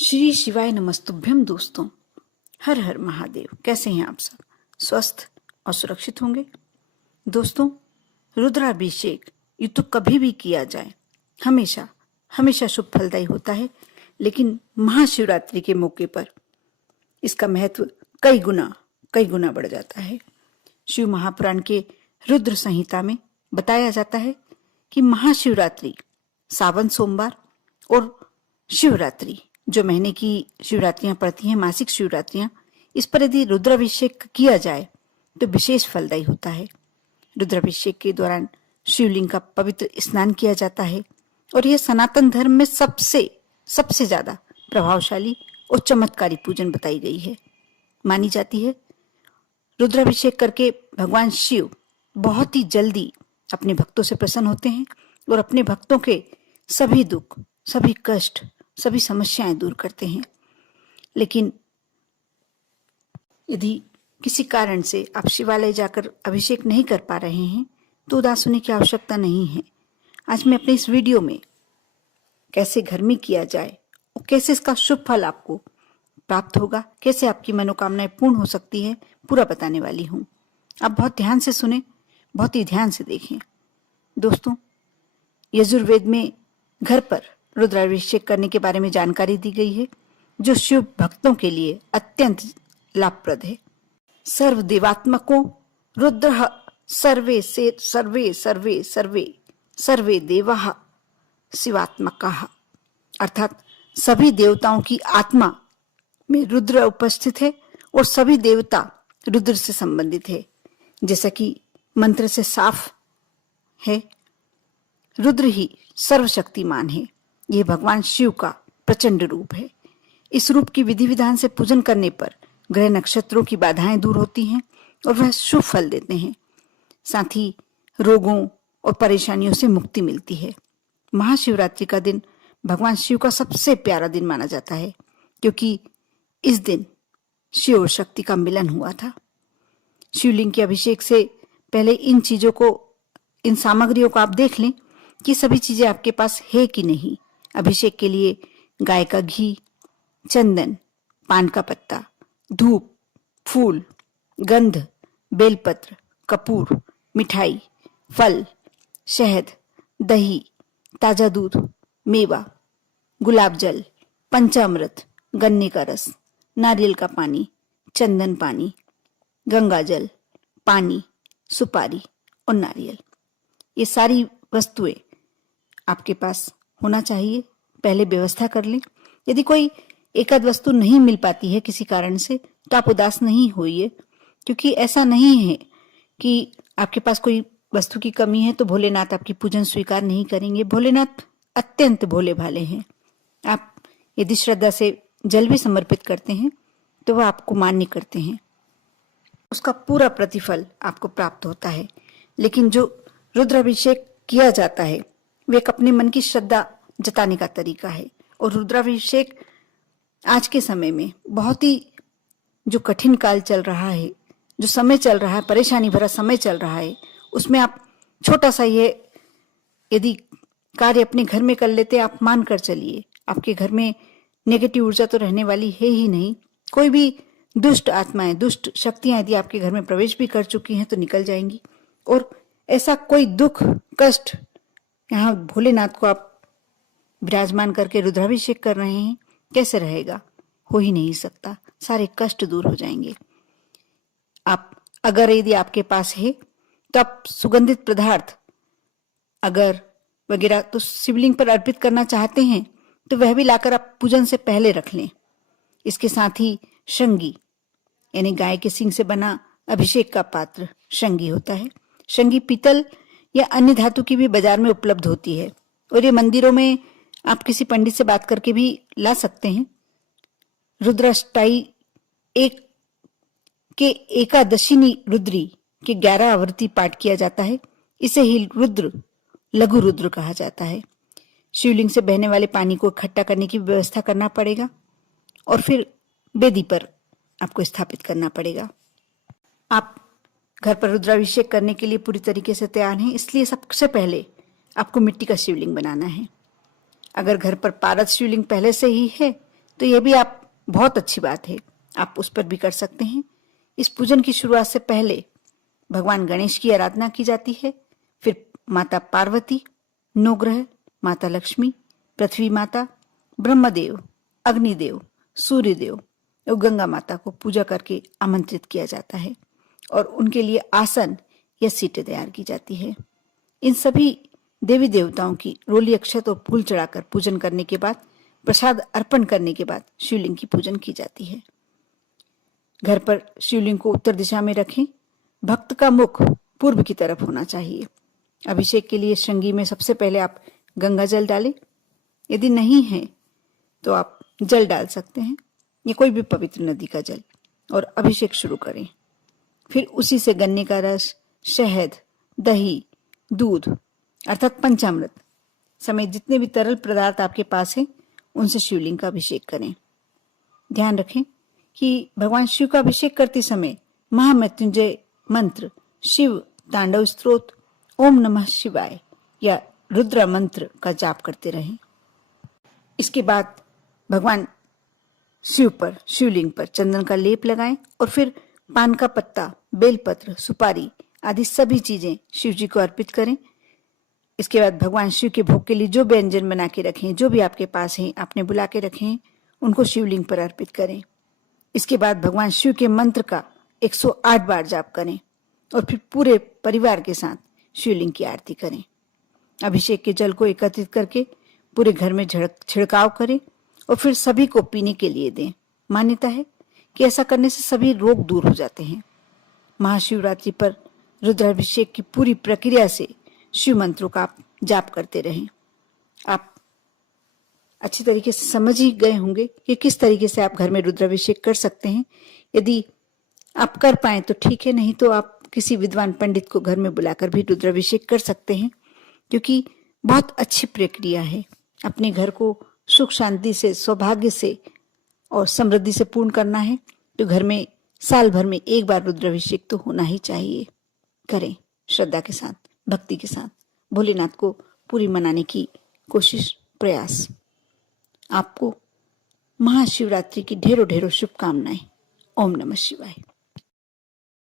श्री शिवाय नमस्तुभ्यम। दोस्तों, हर हर महादेव। कैसे हैं आप सब? स्वस्थ और सुरक्षित होंगे। दोस्तों, रुद्राभिषेक ये तो कभी भी किया जाए हमेशा हमेशा शुभ फलदायी होता है, लेकिन महाशिवरात्रि के मौके पर इसका महत्व कई गुना बढ़ जाता है। शिव महापुराण के रुद्र संहिता में बताया जाता है कि महाशिवरात्रि, सावन सोमवार और शिवरात्रि, जो महीने की शिवरात्रियां पड़ती हैं, मासिक शिवरात्रियां, इस पर यदि रुद्राभिषेक किया जाए तो विशेष फलदायी होता है। रुद्राभिषेक के दौरान शिवलिंग का पवित्र स्नान किया जाता है और यह सनातन धर्म में सबसे ज्यादा प्रभावशाली और चमत्कारी पूजन बताई गई है, मानी जाती है। रुद्राभिषेक करके भगवान शिव बहुत ही जल्दी अपने भक्तों से प्रसन्न होते हैं और अपने भक्तों के सभी दुख, सभी कष्ट, सभी समस्याएं दूर करते हैं। लेकिन यदि किसी कारण से आप शिवालय जाकर अभिषेक नहीं कर पा रहे हैं तो उदास होने की आवश्यकता नहीं है। आज मैं अपने इस वीडियो में कैसे घर में किया जाए और कैसे इसका शुभ फल आपको प्राप्त होगा, कैसे आपकी मनोकामनाएं पूर्ण हो सकती है, पूरा बताने वाली हूं। आप बहुत ध्यान से सुने, बहुत ही ध्यान से देखें। दोस्तों, यजुर्वेद में घर पर रुद्राभिषेक करने के बारे में जानकारी दी गई है, जो शिव भक्तों के लिए अत्यंत लाभप्रद है। सर्व देवात्मको रुद्र सर्वे से सर्वे सर्वे सर्वे सर्वे देवाः शिवात्मकाः, अर्थात सभी देवताओं की आत्मा में रुद्र उपस्थित है और सभी देवता रुद्र से संबंधित है। जैसा कि मंत्र से साफ है, रुद्र ही सर्वशक्तिमान है। यह भगवान शिव का प्रचंड रूप है। इस रूप की विधि विधान से पूजन करने पर ग्रह नक्षत्रों की बाधाएं दूर होती हैं और वह शुभ फल देते हैं। साथ ही रोगों और परेशानियों से मुक्ति मिलती है। महाशिवरात्रि का दिन भगवान शिव का सबसे प्यारा दिन माना जाता है, क्योंकि इस दिन शिव और शक्ति का मिलन हुआ था। शिवलिंग के अभिषेक से पहले इन सामग्रियों को आप देख लें कि सभी चीजें आपके पास है कि नहीं। अभिषेक के लिए गाय का घी, चंदन, पान का पत्ता, धूप, फूल, गंध, बेलपत्र, कपूर, मिठाई, फल, शहद, दही, ताजा दूध, मेवा, गुलाब जल, पंचामृत, गन्ने का रस, नारियल का पानी, चंदन पानी, गंगा जल, पानी, सुपारी और नारियल, ये सारी वस्तुएं आपके पास होना चाहिए। पहले व्यवस्था कर लें। यदि कोई एकाध वस्तु नहीं मिल पाती है किसी कारण से, तो आप उदास नहीं होइए, क्योंकि ऐसा नहीं है कि आपके पास कोई वस्तु की कमी है तो भोलेनाथ आपकी पूजन स्वीकार नहीं करेंगे। भोलेनाथ अत्यंत भोले भाले हैं। आप यदि श्रद्धा से जल भी समर्पित करते हैं तो वह आपको मान्य करते हैं, उसका पूरा प्रतिफल आपको प्राप्त होता है। लेकिन जो रुद्राभिषेक किया जाता है वे एक अपने मन की श्रद्धा जताने का तरीका है। और रुद्राभिषेक आज के समय में बहुत ही जो कठिन काल चल रहा है, जो समय चल रहा है, परेशानी भरा समय चल रहा है, उसमें आप छोटा सा ये यदि कार्य अपने घर में कर लेते, आप मान कर चलिए, आपके घर में नेगेटिव ऊर्जा तो रहने वाली है ही नहीं। कोई भी दुष्ट आत्माएं, दुष्ट शक्तियां यदि आपके घर में प्रवेश भी कर चुकी हैं तो निकल जाएंगी। और ऐसा कोई दुख, कष्ट, यहाँ भोलेनाथ को आप विराजमान करके रुद्राभिषेक कर रहे हैं, कैसे रहेगा? हो ही नहीं सकता। सारे कष्ट दूर हो जाएंगे। आप अगर यदि आपके पास है तो आप सुगंधित पदार्थ अगर वगैरह तो शिवलिंग पर अर्पित करना चाहते हैं तो वह भी लाकर आप पूजन से पहले रख लें। इसके साथ ही शंगी, यानी गाय के सींग से बना अभिषेक का पात्र शंगी होता है। शंगी पीतल या अन्य धातु की भी बाजार में उपलब्ध होती है और ये मंदिरों में आप किसी पंडित से बात करके भी ला सकते हैं। रुद्राष्टई एकादशिनी रुद्री के 11 आवृत्ति पाठ किया जाता है। इसे ही लघु रुद्र कहा जाता है। शिवलिंग से बहने वाले पानी को इकट्ठा करने की व्यवस्था करना पड़ेगा और फिर वेदी पर आपको स्थापित करना पड़ेगा। आप घर पर रुद्राभिषेक करने के लिए पूरी तरीके से तैयार हैं, इसलिए सबसे पहले आपको मिट्टी का शिवलिंग बनाना है। अगर घर पर पारद शिवलिंग पहले से ही है तो ये भी आप बहुत अच्छी बात है, आप उस पर भी कर सकते हैं। इस पूजन की शुरुआत से पहले भगवान गणेश की आराधना की जाती है, फिर माता पार्वती, नवग्रह, माता लक्ष्मी, पृथ्वी माता, ब्रह्मदेव, अग्निदेव, सूर्यदेव और गंगा माता को पूजा करके आमंत्रित किया जाता है और उनके लिए आसन या सीटें तैयार की जाती है। इन सभी देवी देवताओं की रोली अक्षत और फूल चढ़ाकर पूजन करने के बाद, प्रसाद अर्पण करने के बाद शिवलिंग की पूजन की जाती है। घर पर शिवलिंग को उत्तर दिशा में रखें। भक्त का मुख पूर्व की तरफ होना चाहिए। अभिषेक के लिए शंगी में सबसे पहले आप गंगा जल डालें। यदि नहीं है तो आप जल डाल सकते हैं या कोई भी पवित्र नदी का जल, और अभिषेक शुरू करें। फिर उसी से गन्ने का रस, शहद, दही, दूध अर्थात पंचामृत समेत जितने भी तरल पदार्थ आपके पास हैं उनसे शिवलिंग का अभिषेक करें। ध्यान रखें कि भगवान शिव का अभिषेक करते समय महामृत्युंजय मंत्र, शिव तांडव स्तोत्र, ओम नमः शिवाय या रुद्र मंत्र का जाप करते रहें। इसके बाद भगवान शिवलिंग पर चंदन का लेप लगाएं और फिर पान का पत्ता, बेलपत्र, सुपारी आदि सभी चीजें शिव जी को अर्पित करें। इसके बाद भगवान शिव के भोग के लिए जो व्यंजन बना के रखें, जो भी आपके पास हैं, आपने बुला के रखे हैं, उनको शिवलिंग पर अर्पित करें। इसके बाद भगवान शिव के मंत्र का 108 बार जाप करें और फिर पूरे परिवार के साथ शिवलिंग की आरती करें। अभिषेक के जल को एकत्रित करके पूरे घर में छिड़काव करें और फिर सभी को पीने के लिए दें। मान्यता है कि ऐसा करने से सभी रोग दूर हो जाते हैं। महाशिवरात्रि पर रुद्राभिषेक की पूरी प्रक्रिया से शिव मंत्रों का आप जाप करते रहें। आप अच्छी तरीके से समझ ही गए होंगे कि किस तरीके से आप घर में रुद्राभिषेक कर सकते हैं। यदि आप कर पाए तो ठीक है, नहीं तो आप किसी विद्वान पंडित को घर में बुलाकर भी रुद्राभिषेक कर सकते हैं, क्योंकि बहुत अच्छी प्रक्रिया है। अपने घर को सुख शांति से, सौभाग्य से और समृद्धि से पूर्ण करना है तो घर में साल भर में एक बार रुद्राभिषेक तो होना ही चाहिए। करें श्रद्धा के साथ, भक्ति के साथ, भोलेनाथ को पूरी मनाने की कोशिश, प्रयास। आपको महाशिवरात्रि की ढेरों ढेरों शुभकामनाएं। ओम नमः शिवाय।